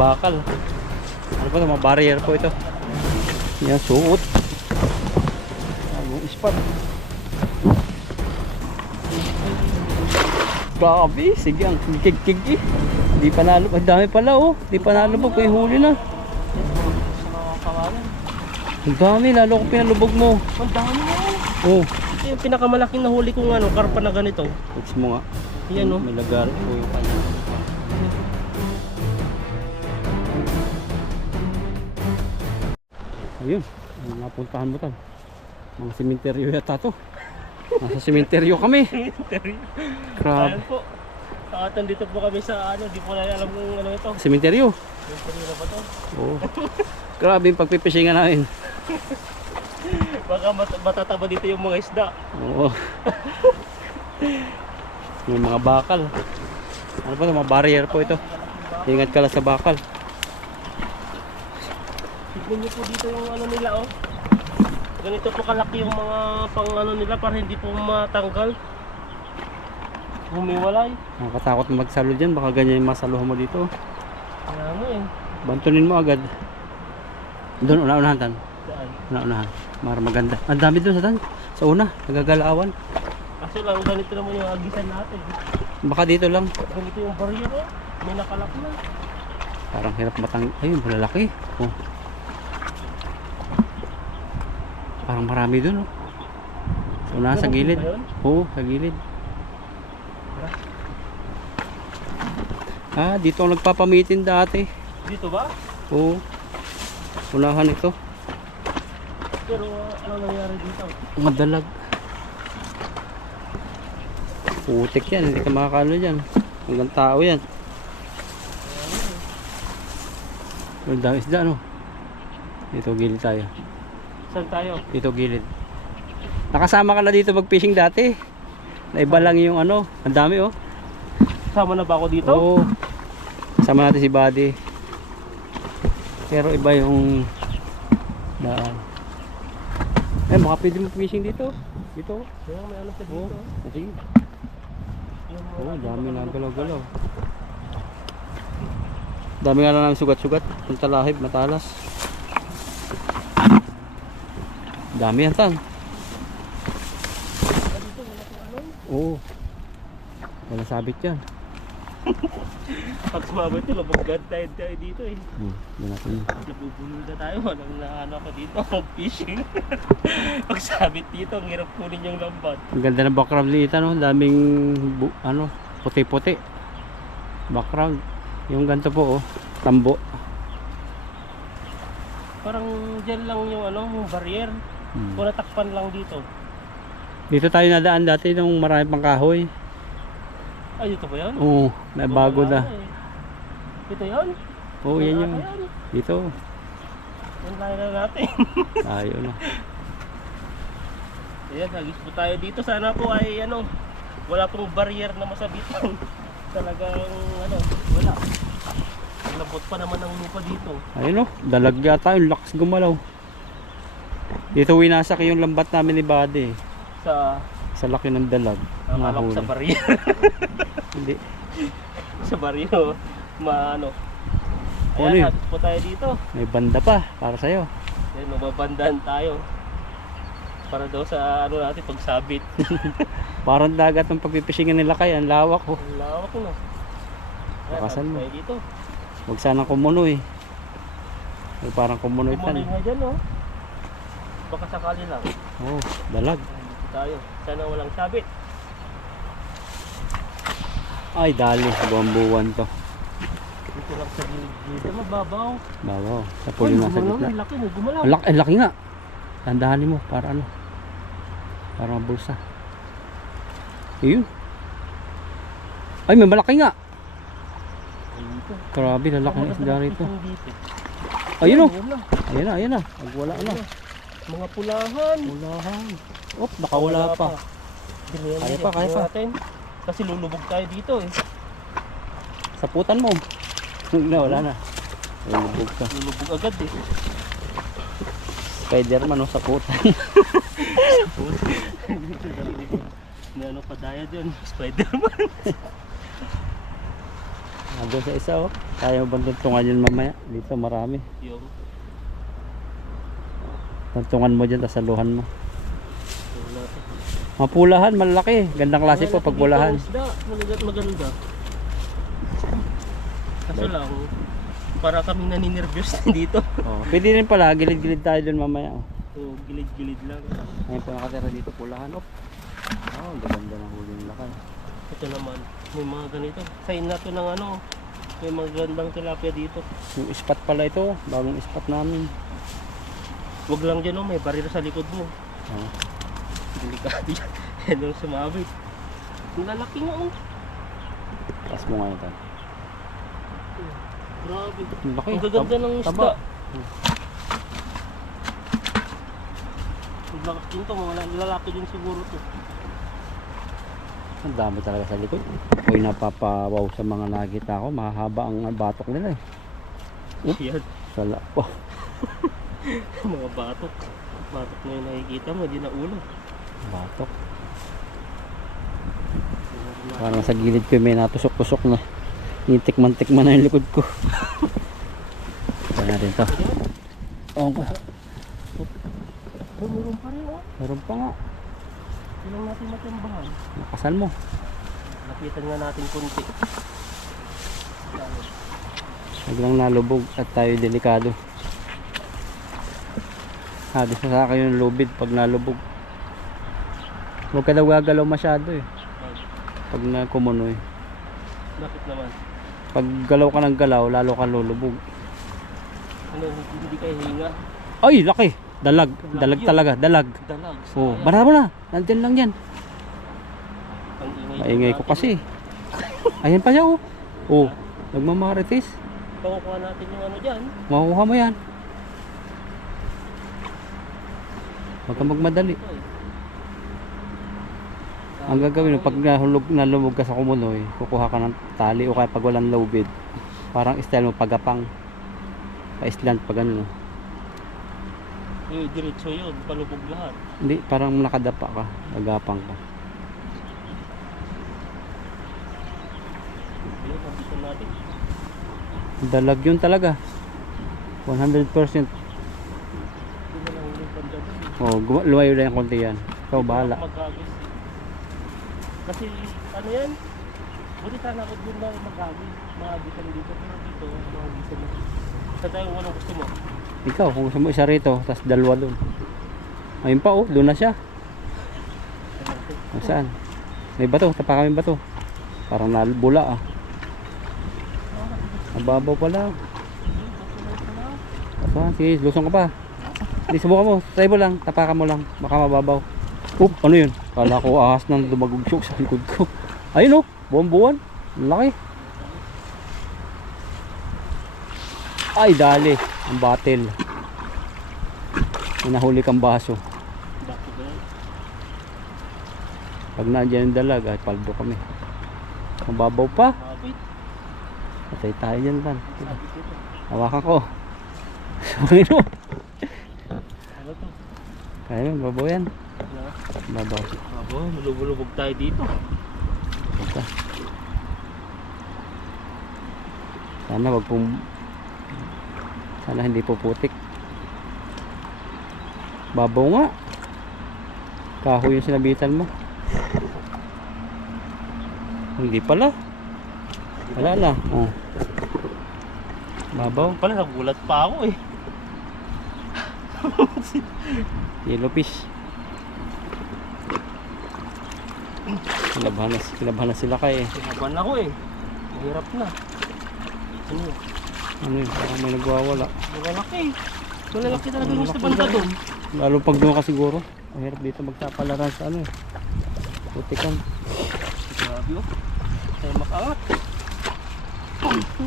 bakal. Ano po ito? Mga barrier po ito. Yan, suot. Yung spot. Grabe, sige ang kikig eh. Di pa nalubog. Ang dami pala oh. Di pa nalubog. Kaya huli na. Ang dami. Lalo kung pinalubog mo. Ang dami mo. Oh. Ito yung pinakamalaking nahuli kong ano, karpa na ganito. Fix mo nga. Yan oh. May lagar po yung kanya. Ayun. Ang napuntahan mo tal. Mga sementeryo yata to. Nasa sementeryo kami. Grabe. Ayan po. Dito po kami sa ano, di po na alam kung ano ito. Sementeryo. Sementeryo na ba ito? Oo. Grabe yung pagpipishingan namin. Baka matataba dito yung mga isda. Oo. May mga bakal. Ano po ito? Mga barrier po ito. Ingat ka lang sa bakal. Tignan niyo po dito yung ano nila oh. Ganito po kalaki yung mga pang ano nila para hindi po matanggal. Humiwalay. Nakakatakot magsalo dyan. Baka ganyan yung masaluhan mo dito. Kaya mo eh. Bantunin mo agad. Doon, una-unahan tan. Saan? Una-unahan. Mara maganda. Ang dami doon sa tan. Sa una, nagagalaawan. Kaso lang ganito naman yung agisan natin. Baka dito lang. Ganito yung barrier oh. May nakalak na. Parang hirap matang... Ayun, malalaki. Oh. Parang marami doon. Oh. Sa una, sa gilid. Oo, sa gilid. Ah, dito ang nagpapamitin dati. Dito ba? Oo. Unahan ito. Pero ano nangyari dito? Madalag. Putik yan, hindi ka makakano dyan. Hanggang tao yan. Ang dami isda no. Dito gilid tayo. Saan tayo? Dito gilid. Nakasama ka na dito mag-fishing dati. Naiba lang yung ano. Ang dami oh. Sama na ba ako dito? Oo. Kasama natin si Buddy. Pero iba yung daan. Eh, baka pwede mo fishing dito. Dito. Kaya may ano sa Oo. dito. Sige. Yung Oo, dami na galaw-galaw. Dami nga lang ng sugat-sugat. Punta lahib, matalas. Dami yan tan. dito wala kang ano. Oo. Wala sabit yan. Pag sumabay ito, labagad tayo dito eh. Yan natin yun. Nabubulol na tayo. Walang naano ako dito. Fishing. Pag sabit dito, ang hirap kunin yung lambat. Ang ganda ng background dito, no? Daming ano, puti-puti. Background. Yung ganito po, oh. Tambo. Parang dyan lang yung ano, yung barrier. Kung natakpan lang dito. Dito tayo nadaan dati nung marami pang kahoy. Ay, dito ba yun? Oo, may bago na. Dito yun? Oo, yan yun. Dito. Yan tayo na natin. Tayo na. Ayan, hagis po tayo dito. Sana po ay ano, wala pong barrier na masabitan. Talagang ano, wala. Labot pa naman ang lupa dito. Ayun o, dalag yata yung lakas gumalaw. Dito winasak yung lambat namin ni Buddy. Sa laki ng dalag. Akala ko sa barrier. Hindi. Sa barrier, maano. Ano yun? Ayan, hagis po tayo dito. May banda pa para sa'yo. Ayan, mababandahan tayo. Para daw sa ano natin, pagsabit. Parang dagat ng pagpipishingan nila kaya. Ang lawak oh. Ang lawak no. Ayan, Lakasan hagis mo. tayo dito. Huwag sanang kumuno eh. May parang kumuno Kumuloy itan. nga dyan no. Baka sakali lang. Oo, dalag. Dito tayo. Sana walang sabit. Ay, dali. Buwan-buwan to. Dito lang sa gilid dito. Mababaw. Bawaw. Sa puli nasa gumalaw gitna. na. Laki mo. Gumalaw. Ang laki nga. Tandahanin mo para ano. Para bulsa. Ayun. Ay, may malaki nga. Grabe, lalaki ng isda rito. Ayun o. Ayan na, ayan na. Wala na. Mga pulahan. Pulahan. Op, nakawala pa. Kaya pa, kaya pa. Natin. Kasi lulubog tayo dito eh. Saputan mo. Wala na. Lulubog ka. Lulubog agad eh. Spiderman o saputan. May ano pa daya dyan. Spiderman. Andun sa isa oh. Kaya mo bang tuntungan yun mamaya? Dito marami. Yung Tuntungan mo dyan, tasaluhan mo. wala to. Mapulahan, malaki. Gandang klase po pag pulahan. Isda, maganda. Kaso lang, para kami naninervyos dito. Oh, pwede rin pala, gilid-gilid tayo dun mamaya. Oh. So, gilid-gilid lang. Ngayon po nakatira dito pulahan. Oh, ganda ng huli ng lakay. Ito naman, may mga ganito. Sign na to ng ano, may mga gandang tilapia dito. Yung spot pala ito, bagong spot namin. Wag lang dyan, oh, may baril sa likod mo. Oh. Delikado yan. Yan yung sumabit. Ang lalaki nga, oh. Taas mo nga ito. Grabe. Ang laki. Ang gaganda ng isda. Taba. Ang lakas din to, mga lalaki din siguro to. Ang dami talaga sa likod. Ako'y napapawaw sa mga nakita ko. Mahahaba ang batok nila eh. Yan. Sala. Oh. Mga batok. Batok na yung nakikita mo, di na ulo. Batok. Parang sa gilid ko may natusok-tusok na. Nitikman-tikman na yung likod ko. Kaya natin to. Oo ko. Oh, meron pa rin, oh. Meron pa nga. Hindi lang natin matambahan. Nakasan mo. Lapitan nga natin konti. Biglang nalubog at tayo delikado. Habis na sa akin yung lubid pag nalubog. Huwag ka daw gagalaw masyado eh. Pag nakumunoy. Bakit naman? Pag galaw ka ng galaw, lalo ka lulubog. Ano, hindi kayo hinga? Ay, laki! Dalag. Dalag talaga. Dalag. Dalag. Oh, bara mo na. Nandyan lang yan. Ang ingay. Maingay ko kasi. Ayan pa siya oh. Oh, nagmamarites. Pakukuha natin yung ano dyan. Makukuha mo yan. Huwag kang magmadali. Ito, eh. Ang gagawin mo, pag nalumog ka sa kumunoy, kukuha ka ng tali o kaya pag walang lubid. Parang style mo pagapang. Pa-island pag ano. Eh, diretso yun. Palubog lahat. Hindi, parang nakadapa ka. Agapang ka. Ayun, nabitan natin. Dalag yun talaga. 100%. Hindi na lang yung pandabas. Oh, lumayo na yung konti yan. Ikaw bahala. Magagis. Kasi, ano yan? Buti sana ako doon lang magagis. Magagisan dito. Pero dito, magagisan na. Sa tayo, anong gusto mo? Ikaw, kung gusto mo isa rito, tapos dalawa doon. Ayun pa oh, doon na siya. Saan? May bato, tapa kami bato. Parang nalbula ah. Nababaw pala. Saan? Sige, lusong ka pa. Hindi, subukan mo. Try mo lang, tapakan mo lang. Baka mababaw. Oop, ano yun? Kala ko ahas nang dumagugsok sa likod ko. Ayun oh, buwan-buwan. Ang laki. Ay, dali. Ang batil. May nahuli kang baso. Bakit ba yan? Pag nandiyan yung dalag, ay paldo kami. Mababaw pa. Mabit. Patay tayo dyan tan. Sabi dito. Hawakan ko. Sorry no. Ano to? Kaya mo, babaw yan. Ano? Babaw. Abo, malubulubog tayo dito. Basta. Sana wag pong... Sana hindi puputik. Babaw nga. Kahoy yung sinabitan mo. Hindi pala. Wala na. Oh. Babaw. Pala, nagulat pa ako eh. Yellow fish. Kinabahan na sila kay. Sinaban ako eh. Mahirap na. Ano yun? Ano yun? Parang may nagwawala. Malalaki. Malalaki talaga yung sa banda doon. Lalo pag doon ka siguro. Mahirap dito magtapalaran sa ano eh. Putikan. Grabe oh. Tayo makaangat.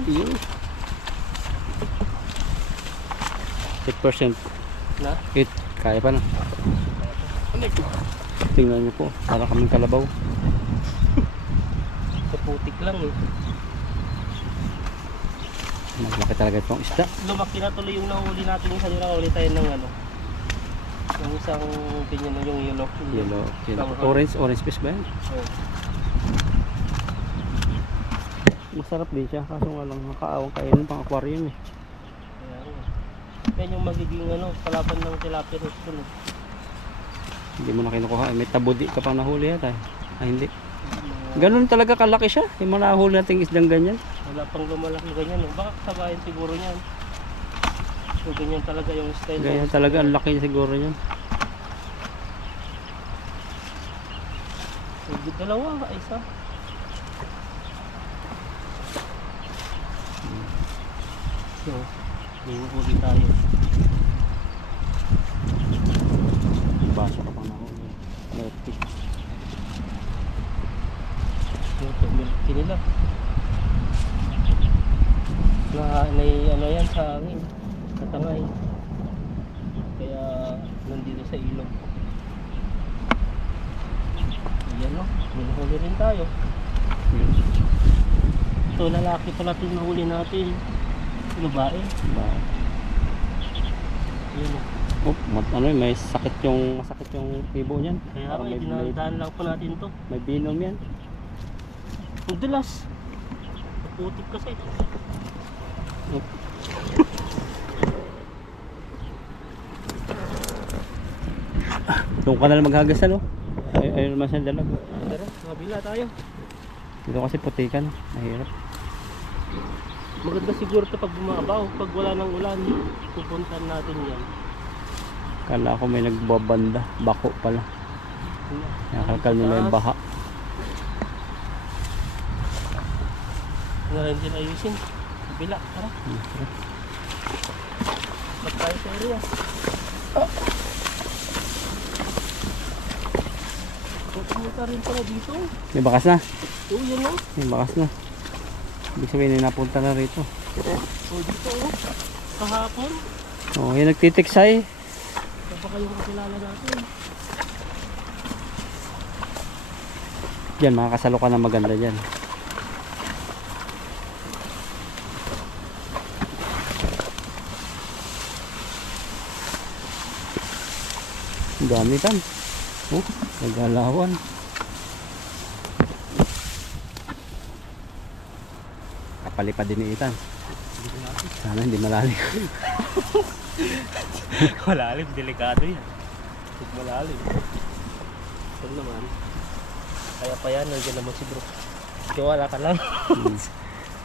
Iyo. 8%. Na? 8. Kaya pa na. Ano ito? Tingnan niyo po. Para kaming kalabaw. Sa putik lang eh. Malaki talaga itong isda. Lumaki na tuloy yung nahuli natin. Isa nila nahuli tayo ng ano. Yung isang ganyan yung yellow. Yellow. Orange fish ba yan? Oh. Masarap din siya, kaso nga lang nakaawang kainin pang aquarium eh. Kaya nga. Yan yung magiging kalaban ng tilapia rin doon. Hindi mo na kinukuha, may tabudi ka pang nahuli yata eh. Ay hindi. Ganun talaga kalaki siya, yung mga nahuli nating isdang ganyan. Wala pang lumalaki ganyan. Baka kabayan siguro niyan. So ganyan talaga yung style. Ganyan talaga, ang laki siguro niyan. So, dalawa, isa. So, huli tayo. Basa ka pang nahuli. Electric. Ito, milky nila. Na yan sa hangin. Sa tangay. Kaya, nandito sa ilog. Ayan o, huli rin tayo. Ito, lalaki pala ito nahuli natin. Babae. Ayan o. Oh, may sakit masakit yung ibo niyan. Kaya Parang may dinadaan lang po natin to. may binom yan. Ang dulas. Putik kasi. Doon ka na lang maghagas ano? Ayun naman siya dalag. Tara, kabila tayo. Dito kasi putikan, mahirap. Maganda siguro ito pag bumabaw. Pag wala ng ulan, pupuntan natin yan. Kala ko may nagbabanda, bako pala. Nakakalkal nila yung baha. Nga rin din ayusin. Kabila, tara. Ba't tayo sa area? Pupunta rin pala dito. May bakas na. Oo, yan o. May bakas na. Ibig sabihin na napunta na rito. Oo, dito o. Kahapon. Oh, yung nagtitiksay. Baka yung kakilala natin. Diyan, makakasalo ka na maganda dyan. Ang dami tan. Oh, nagalawan. Kapalipad din ni Itan. Sana hindi malalim. Malalim, delikado yan. Huwag malalim. Ito naman. Kaya pa yan, nandiyan naman si bro. Tiwala ka lang.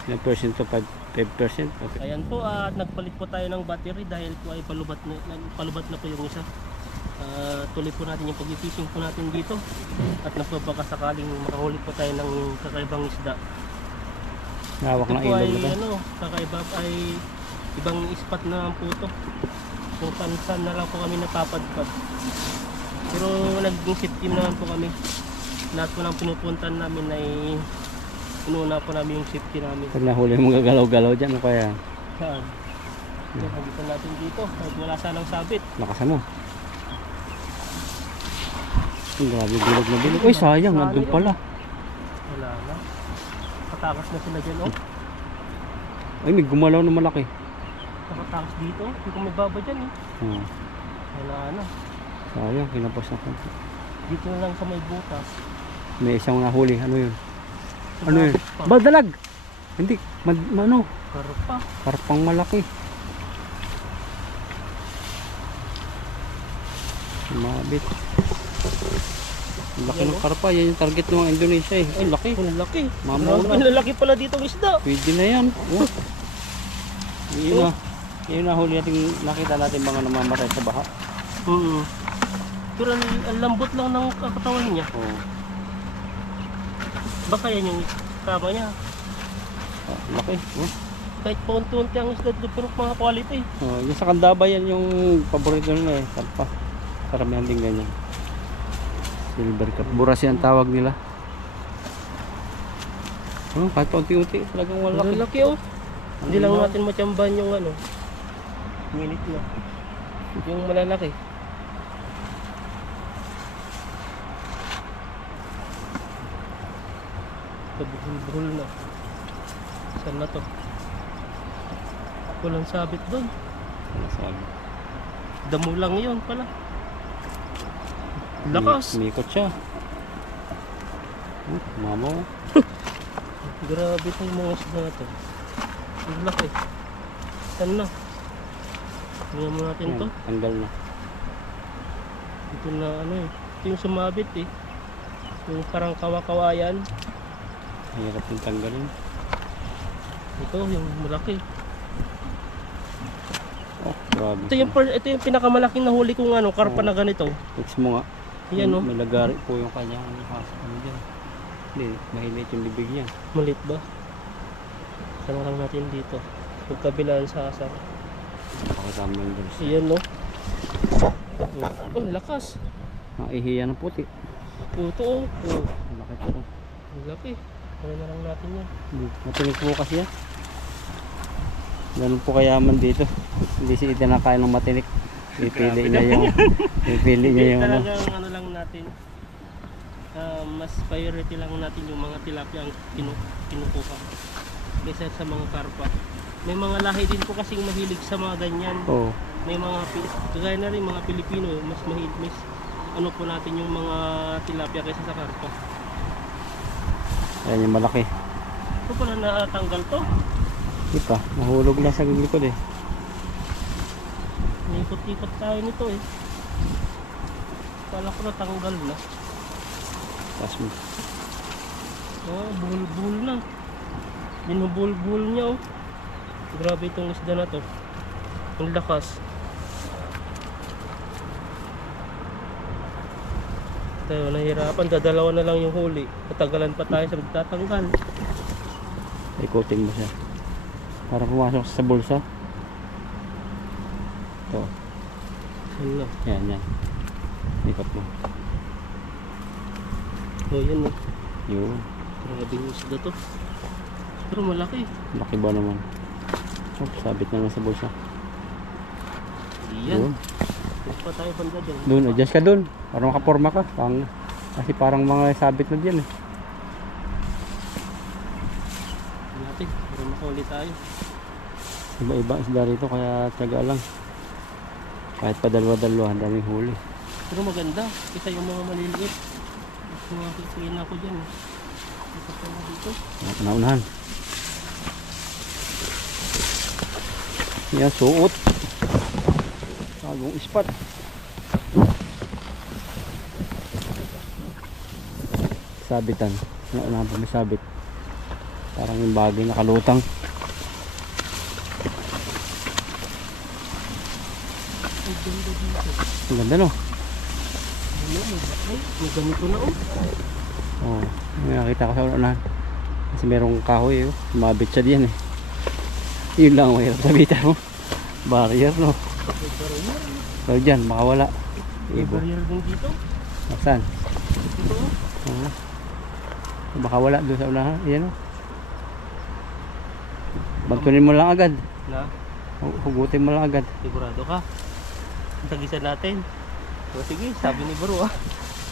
Ilang percent to 5%? Okay. Ayan po, at nagpalit po tayo ng battery dahil po ay palubat na po yung isa. Tuloy po natin yung pag-fishing po natin dito. At baka sakaling makahuli po tayo ng kakaibang isda. Hawak Ito ng po ay ilog na. kakaiba ay ibang spot na po ito. Kung saan na lang po kami napapadpad. Pero naging safety naman po kami. Lahat po ng pinupuntan namin ay inuna po namin yung safety namin. Pag nahuli mo gagalaw-galaw dyan, o kaya Saan? Yan, hagitan natin dito. At wala sanang sabit. lakasan mo. Ang grabe, bilog na bilog. Uy, sayang, nandun pala. Wala na. Nakatakas na sila dyan, oh. Ay, may gumalaw na malaki. Nakatakas dito. Hindi ko may baba dyan, eh. Oh, Wala na. sayang, kinapos na konti. Dito na lang sa may butas. May isang nahuli, ano yun? Sa Ano yun? bakit pa? Badalag! Hindi, ano? Karpa. Karpang malaki. Mabit. Ang laki ng karpa, yan yung target ng Indonesia eh. Ay, laki. Ang laki. Mamaw Ang na. lalaki pala dito ng isda. Pwede na yan. Oh. Yun na. Yun na huli natin, nakita natin mga namamatay sa baha. Pero ang lambot lang ng katawan niya. Oh. Baka yan yung kama niya. Ah, laki. Oh. Kahit paunti-unti ang isda dito pero mga quality. Oh, yung sa Candaba yan yung paborito nila eh. Karpa. Karamihan din ganyan. Silver cup. Buras yan tawag nila. Oh, kahit paunti-unti talagang Ang malaki. lalaki, oh. Hindi lang natin matsambahan yung minute na. Yung malalaki. Buhul-buhul na. Saan na to? Walang sabit doon. Ano sabi? Damo lang yun pala. Lakas. Umikot siya. Mamaw. Grabe itong mga isda na to. Ang laki. Saan na? Tingnan mo natin to. Yan, tanggal na. Ito na ano eh. Ito yung sumabit eh. Yung parang kawa-kawayan. Hirap yung tanggalin. Ito yung malaki. Oh, grabe. Ito yung pinakamalaking nahuli kong ano, karpa na ganito. Text mo nga. Yan oh. May lagari po yung kanyang ano dyan. Hindi, mahilit yung bibig niya. Malit ba? Sama lang natin dito. Magkabilaan sa asar. Pakasama yung doon. Iyan no. Oh, lakas. Ihiya ng puti. Puto oh. Oh. Laki po. Ang laki. Kaya na lang natin yan. Matinig po kasi yan. Ganun po kayaman dito. Hindi si Ida nakain ng matinik. Pipili niya yung ano. Talagang ano lang natin. Mas priority lang natin yung mga tilapia ang kinukuha kaysa sa mga karpa. May mga lahi din po kasing mahilig sa mga ganyan. Oo. May mga kagaya na rin mga Pilipino mas mahilig ano po natin yung mga tilapia kaysa sa karpa. Ayan yung malaki. Ito pala natanggal to. Hindi pa. Nahulog lang sa likod eh. Ikot-ikot tayo nito eh. Kala ko natanggal na. Tapos mo. Oh, buhol-buhol na. Binubuhol-buhol niya oh. Grabe itong isda na to. Ang lakas. Tayo nahirapan. Dadalawa na lang yung huli. Patagalan pa tayo sa magtatanggal. Ikutin mo siya. Para pumasok sa bulsa. Ito. Yan na. Yan. Ikot mo. Oh, yan na. Yun. Grabe yung isda to. Pero malaki. Laki ba naman? Oh, sabit na lang sa bulsa. Yan. Yun. Huwag pa tayo banda dyan. Doon, adjust ka doon. Parang makaporma ka. Kasi parang mga sabit na dyan eh. Natin. Para makahuli tayo. Iba-iba isda rito kaya tiyaga lang. Kahit pa dalawa-dalawa, ang daming huli. Pero maganda. Kita yung mga maliliit. Mga kikiin ako dyan. Ito pa na dito. Naunahan. Yan, suot. Bagong ispat. Sabitan. Naunahan pa may sabit. Parang yung bagay nakalutang. Ang ganda dito. Ang ganda no? May ganito na oh. Oo. May nakita ko sa unahan. Kasi merong kahoy eh. Sumabit siya diyan eh. Yun lang ang mahirap sabitan mo. Barrier no. May barrier. So dyan, makawala. May barrier din dito. Saan? Dito oh. Oo. Baka wala doon sa unahan. Ayan o. Bantunin mo lang agad. Na? Hugutin mo lang agad. Sigurado ka? Tagisan natin. So sige, sabi ni Bro ah.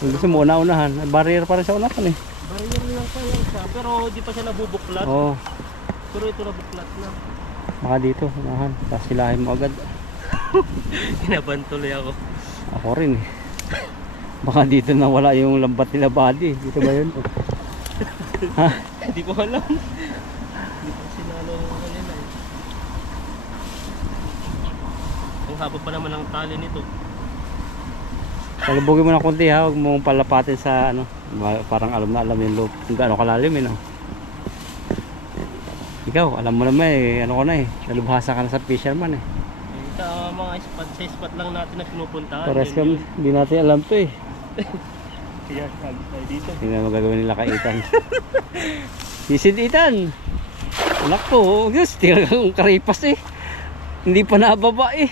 Kung gusto mo una-unahan, barrier pa rin sa unahan eh. Barrier lang pa yan siya. Pero di pa siya nabubuklat. Oo. Pero ito nabuklat na. Baka dito, unahan. Tapos silahin mo agad. Kinabantuloy ako. Ako rin eh. Baka dito na wala yung lambat nila body. Dito ba yun? Ha? Hindi ko alam. Hindi ko sinalo yung kanila eh. Ang haba pa naman ang tali nito. Palubugin mo na konti ha. Huwag mong palapatin sa ano. Parang alam na alam yung loob. Kung gaano kalalim eh no. Ikaw, alam mo naman eh. Ano ko na eh. Nalubhasa ka na sa fisherman eh. Sa mga spot, sa spot lang natin na pinupuntahan. Pares kami. Hindi natin alam to eh. Kaya sabi tayo dito. Tingnan mo gagawin nila kay Ethan. Sisid Ethan! Anak ko, Diyos, talagang karipas eh. Hindi pa nababa eh.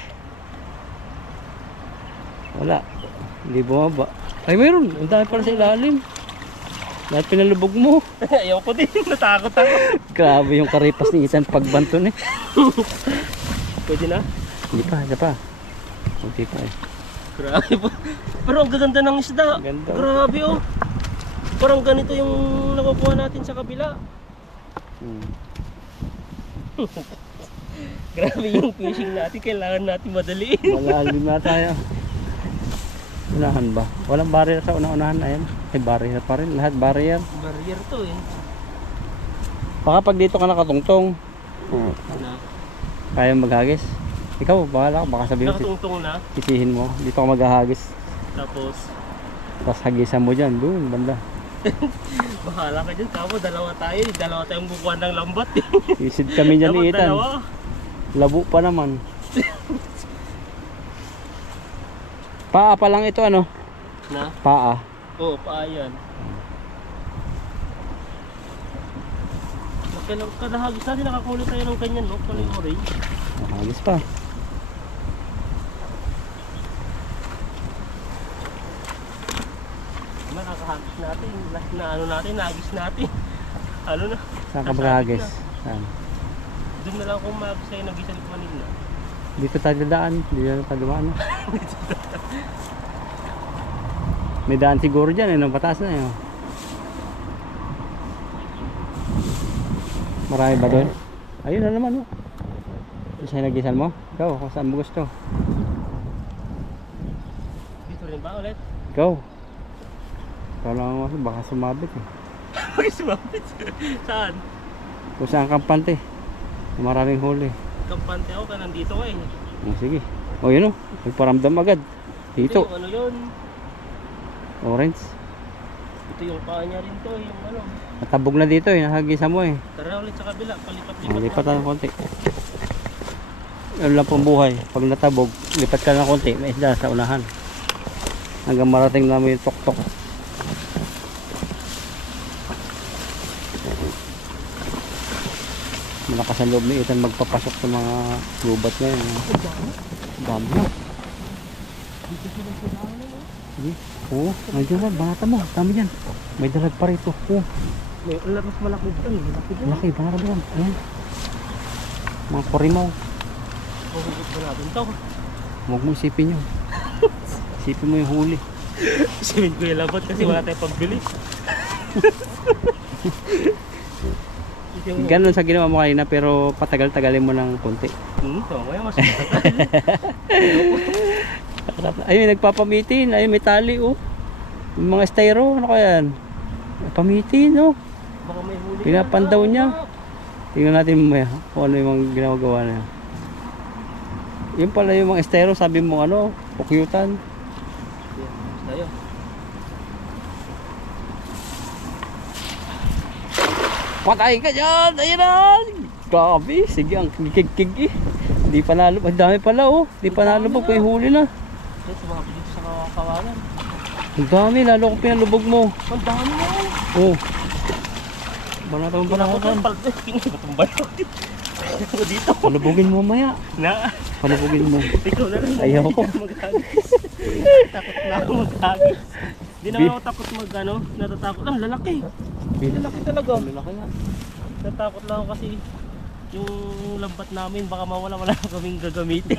Wala. Hindi bumaba. Ay mayroon, ang dami pala sa ilalim. Lahat pinalubog mo. Ayaw ko din, natakot ako. Grabe yung karipas ni Ethan pagbanton eh. Pwede na? Hindi pa. Kunti pa eh. Grabe po. Pero ang gaganda ng isda. Ganda. Grabe oh. Parang ganito yung nakukuha natin sa kabila. Grabe yung fishing natin. Kailangan natin madaliin. Malalim na tayo. Unahan ba? Walang barrier sa una-unahan. Ayan. May barrier pa rin. Lahat barrier. Barrier to eh. Baka pag dito ka nakatungtong, Na, kaya maghagis. Ikaw, bahala ka. Baka sabihin mo, nakatungtong na. sisihin mo. Dito ka maghahagis. Tapos, Tapos hagisan mo dyan. Doon, banda. bahala ka dyan. Kamo, dalawa tayo. Dalawa tayong bukuan ng lambat eh. Isid kami dyan Dapat ni Ethan. dalawa. Labo pa naman. Paa pa lang ito, ano? Na? Paa. Oo, paayan. Kadahagis natin nakakulit tayo ng ganyan, no? Kulay orange. Hagis pa. Nakakahagis natin. Last na ano natin, nagis natin. Ano na? Saan ka Nasa maghahagis? atin na. Saan? Doon na lang kung magis sa'yo, nagisan ko kanina. Dito tayo dadaan. Dito na tayo dumaan. No? May daan siguro dyan. Eh, nung pataas na yun. Marami ba doon? Ayun na naman. Oh. Isa yung nagisan mo? Ikaw, kung saan mo gusto. Dito rin ba ulit? Ikaw. Ikaw lang ako. Baka sumabit eh. Bakit sumapit? Saan? Kung saan kampante. Maraming huli. Kampante ako ka nandito ka eh. Oh, sige. O yun o. Nagparamdam agad. Dito. Ito yung ano yun? Orange. Ito yung paa niya rin to, yung ano. Natabog na dito eh. Nahagisa mo eh. Tara ulit sa kabila, palipat-lipat. Lipat ng konti. Ano lang pong buhay. Pag natabog, lipat ka ng konti. May isda sa unahan. Hanggang marating namin yung tok-tok. Malakas ang loob ni Ethan magpapasok sa mga lubat ngayon. Dami na. Sige. Oo, nandiyan ba? Banata mo. Dami dyan. May dalag pa rito. Oo. May ulat mas malaki dyan. Malaki dyan. Malaki. Banata mo yan. Ayan. Mga korimaw. Mahugot ba natin to? Huwag mo isipin yun. Isipin mo yung huli. Simin ko yung labot kasi wala tayong pagbili. Ganon sa ginawa mo kanina pero patagal-tagalin mo ng konti. So, kaya mas matagal. Ayun, nagpapamitin. Ayun, may tali oh. Yung mga styro, ano kaya yan? Pamitin oh. Baka may huli. Pinapandaw niya. Tingnan natin mamaya kung ano yung mga ginagawa na yan. Yun pala yung mga styro, sabi mo ano, pukyutan. Tayo. Patay ka dyan! Ayun na! Grabe, sige ang kikig-kig eh. Hindi pa nalubog. Ang dami pala oh. Hindi pa nalubog, may huli na. Ito, sumabit dito sa kawawan. Ang dami, lalo kung pinalubog mo. Ang dami mo. Oh. Banatang banatan. Pinatumbal ko. Ako dito. Palubugin mo maya. Na. Palubugin mo. Ikaw na lang. Ayaw ko. Maghagis. Takot na ako maghagis. Hindi na ako takot mag-ano. Natatakot lang. Lalaki. Lalaki talaga. Lalaki nga. Natatakot lang ako kasi yung lambat namin baka mawala na kaming gagamitin.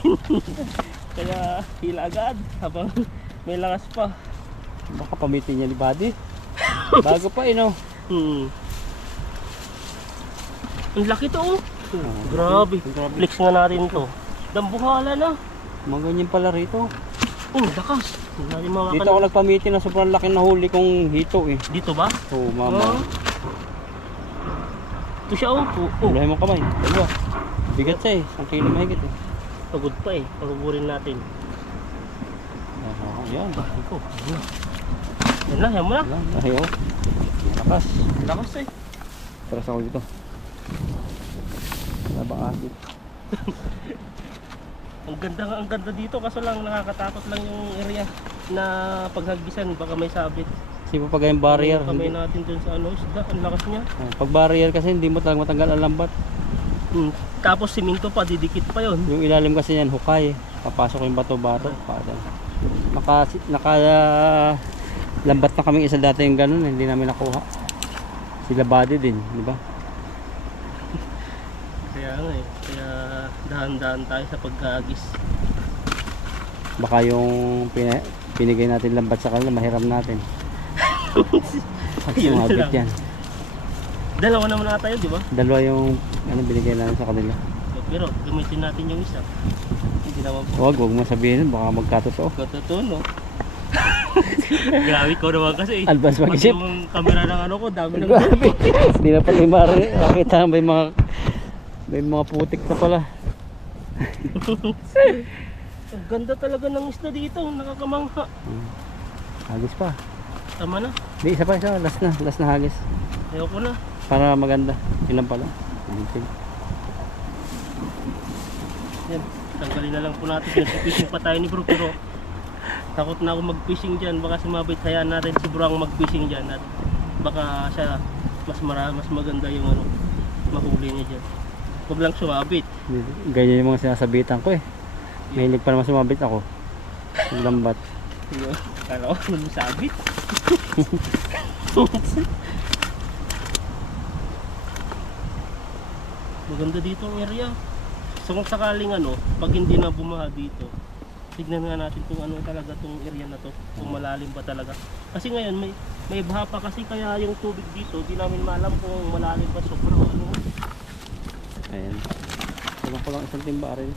Kaya hila agad habang may lakas pa. Baka pamitin niya ni Buddy. Bago pa no. Ang laki to oh. Grabe. Flex nga natin to. Dambuhala na. Mga ganyan pala rito. Oh, dakas. Hindi mawakan. Dito ako nagpamitin na sobrang laki na huli kong hito eh. Dito ba? Oo, mama. Ito siya oh. Ulahin mo kamay. Dalawa. Bigat siya eh. 1 kilo mahigit eh. Pagod pa eh. Pagugurin natin. Yan. Ito. Yan na, yan mo na. Ayaw. Lakas. Lakas eh. Taras ako dito. Labang asit. Ang ganda dito kaso lang nakakatakot lang yung area na paghagisan baka may sabit. Kasi pa pag yung barrier. Kamay natin dun sa ano, isda, ang lakas niya. Pag barrier kasi hindi mo talagang matanggal ang lambat. Tapos siminto pa, didikit pa yon. Yung ilalim kasi yan hukay. Papasok yung bato-bato. Naka lambat na kaming isa dati yung ganun, hindi namin nakuha. Sila Buddy din, di ba? Kaya nga eh, kaya dahan-dahan tayo sa pagkagis. Baka yung pinigay natin lambat sa kanila, mahiram natin. Pag Yun sumabit lang. yan. Dalawa naman na tayo, di ba? Dalawa yung binigay natin sa kanila. Pero gamitin natin yung isa. Hindi naman po. Huwag mo sabihin, baka magkatotoo. Katutuno. Grabe ko naman kasi. Advance Pati mag-isip. yung camera ng ano ko, dami ng Grabe. Hindi na pati makita may mga putik na pala. Ang ganda talaga ng isda dito, nakakamangha. Hagis pa. Tama na, Di, isa pa, isa. Last na hagis. ayoko na. Para maganda. Ilan pala? 19. Yan, tanggalin na lang po natin. Pinag-fishing pa tayo ni bro, pero takot na ako mag-fishing dyan. Baka sumabit, hayaan natin si bro ang mag-fishing dyan. At baka siya mas maganda yung ano, mahuli niya dyan. Huwag lang sumabit. Ganyan yung mga sinasabitan ko eh. Mahilig pa naman sumabit ako. Lambat. Kala ko sabit. Maganda dito ang area. So kung sakaling ano, pag hindi na bumaha dito, tignan nga natin kung ano talaga tong area na to, kung malalim ba talaga. Kasi ngayon may baha pa kasi, kaya yung tubig dito, di namin maalam kung malalim ba sobrang ano. Ayan. Kulang ko lang isang timba rin.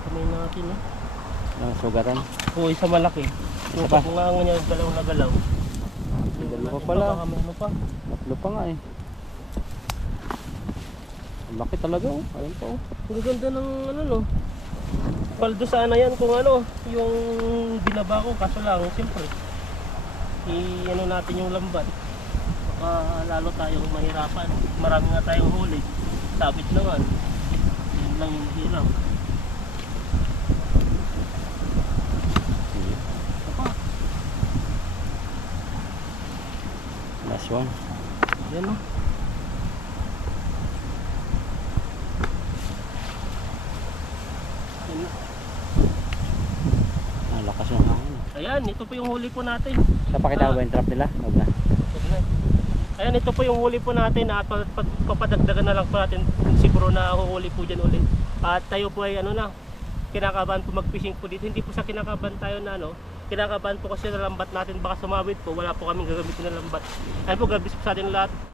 Kamay natin ha. Sugatan. Oo, isa malaki. Isa Yung pa? kung nga niya galaw na galaw. Dalawa pa pala. Baka may ano pa. Tatlo pa nga eh. Ang laki talaga oh. Ayun pa oh. Ang ganda ng ano no. Paldo sana yan kung ano, yung binaba ko, kaso lang, siyempre i-ano natin yung lambat. Baka lalo tayong mahirapan. Marami nga tayong huli. Sabit naman. Yun lang yung hirap. Apa? Last one. Yan no. Yan. Ang lakas ng hangin. Ayan, ito po yung huli po natin. Sa pakita ko ba yung trap nila? Huwag na. Ayan, ito po yung huli po natin at papadagdagan na lang po natin siguro na huhuli po dyan ulit. At tayo po ay ano na, kinakabahan po mag-fishing po dito. Hindi po sa kinakabahan tayo na ano, kinakabahan po kasi na lambat natin, baka sumabit po, wala po kaming gagamitin na lambat. Ayan po, gabis po sa atin lahat.